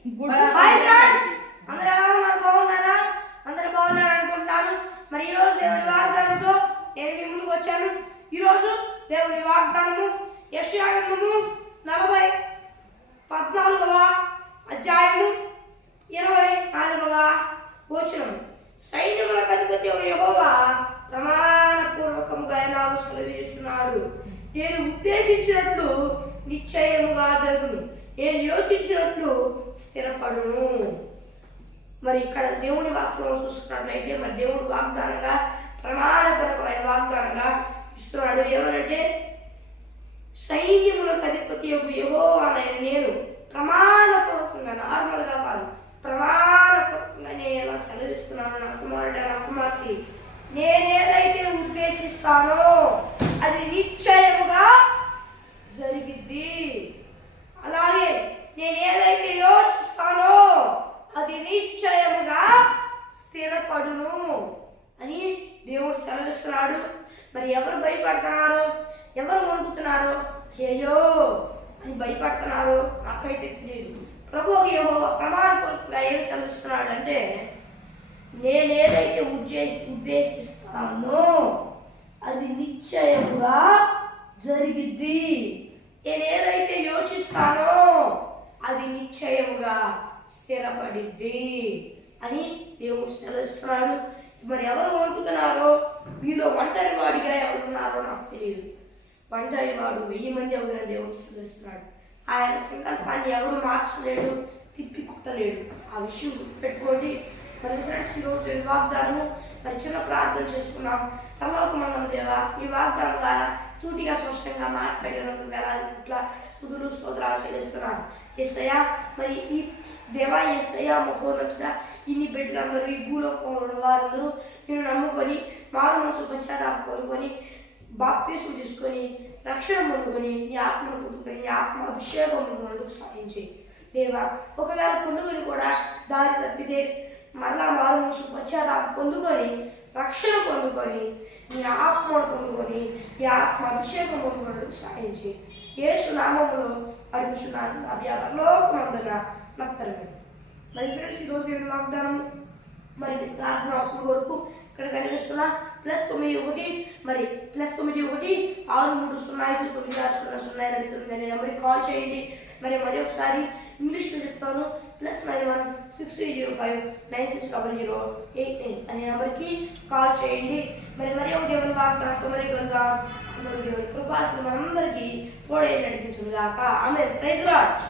Hi friends, అందరూ బాగున్నారా? అందరూ బాగున్నారా అనుకుంటాను. మరి ఈరోజు దేవుని వాగ్దానంతో నేను మీ ముందుకు వచ్చాను. ఈరోజు దేవుని వాగ్దానము యెషయా గ్రంథము 14వ అధ్యాయము 24వ వచనం. సైన్యములకు అధిపతి యెహోవా ప్రమాణపూర్వకముగా ఎలాగో సెలవిస్తున్నాడు, నేను ఉద్దేశించినట్లు నిశ్చయముగా జరుగును, నేను యోచించినట్లు స్థిరపడును. మరి ఇక్కడ దేవుని వాక్యం చూసుకున్నట్లయితే మరి దేవుడు వాగ్దానంగా ప్రమాణపరమైన వాగ్దానంగా ఇస్తున్నాడు. ఏమనంటే సైన్యములకు అధిపతి యెహోవా నేను ప్రమాణపూర్వకంగా, నార్మల్గా కాదు, ప్రమాణపూర్వకంగా నేను ఎలా సెలవిస్తున్నాను, నా కుమారుడు నా కుమార్తె, నేనేదైతే ఉద్దేశిస్తానో అది నిశ్చయముగా జరిగిద్ది. అలాగే నేను ఏదైతే యోచిస్తానో అది నిశ్చయముగా స్థిరపడును అని దేవుడు సెలవిస్తున్నాడు. మరి ఎవరు భయపడుతున్నారు, ఎవరు వణుకుతున్నారు, అయ్యో అని భయపడుతున్నారు? నాకైతే తెలియదు. ప్రభు యెహోవా ప్రమాణపూర్వకంగా ఏం సెలవిస్తున్నాడు అంటే, నేనేదైతే ఉద్దేశిస్తానో అది నిశ్చయముగా జరిగిద్ది, నేను ఏదైతే యోచిస్తానో అది నిశ్చయముగా స్థిరపడిద్ది అని దేవుడు సెలవిస్తున్నాడు. మరి ఎవరు వణుకుతున్నారో, మీలో ఒంటరి వాడిగా ఎవరున్నారో నాకు తెలియదు. ఒంటరి వాడు 1000 మంది ఎవరైనా దేవుడు సెలవిస్తున్నాడు. ఆయన సంకల్పాన్ని ఎవరు మార్చలేడు, తిప్పి కుట్టలేడు. ఆ విషయం గుర్తుపెట్టుకోండి. మరి ఫ్రెండ్స్, ఈరోజు ఈ వాగ్దానం మరి చిన్న ప్రార్థన చేసుకున్నాం. పరలోకమందున్న దేవా, ఈ వాగ్దానం ద్వారా సూటిగా స్పష్టంగా మాట్లాడినందుకు ఇట్లా స్తుతులు స్తోత్రాలు చెల్లిస్తున్నాను. యేసయ్యా, మరి ఈ దేవా యేసయ్యా మహోన్నతుడా, ఇన్ని బిడ్డలందరూ ఈ భూలోకంలో వారందరూ నేను నమ్ముకొని మారు మనసు పశ్చాత్తాపం కోరుకొని బాప్తిస్మం తీసుకొని రక్షణ పొందుకొని నీ ఆత్మను పొందుకొని నీ ఆత్మ అభిషేకం పొందుకున్నందుకు సాధించి దేవా, ఒకవేళ పొందుకొని కూడా దారి తప్పితే మరలా మారు మనసు పశ్చాత్తాపం పొందుకొని రక్షణ పొందుకొని నీ ఆత్మను పొందుకొని నీ ఆత్మ అభిషేకం పొందుకున్నందుకు సాధించి యేసు నామములో అడుగుతున్నాను. పరలోకమందున నాకు తండ్రి. మరి ఫ్రెండ్స్, ఈరోజు నేను వాగ్దానం మరి ప్రార్థన అవసరం వరకు ఇక్కడ కనిపిస్తున్నా +91 మరి +91 630596009 అనే నెంబర్కి కాల్ చేయండి. మరి ఒకసారి ఇంగ్లీష్లో చెప్తాను. +91 6305 960089 అనే నెంబర్కి కాల్ చేయండి. మరి ఒక దేవుని వాగ్దానంతో మరి దేవుని కృపాశ్రమం అందరికీ తోడే నడిపించుగాక. ఆమేన్. Praise lord.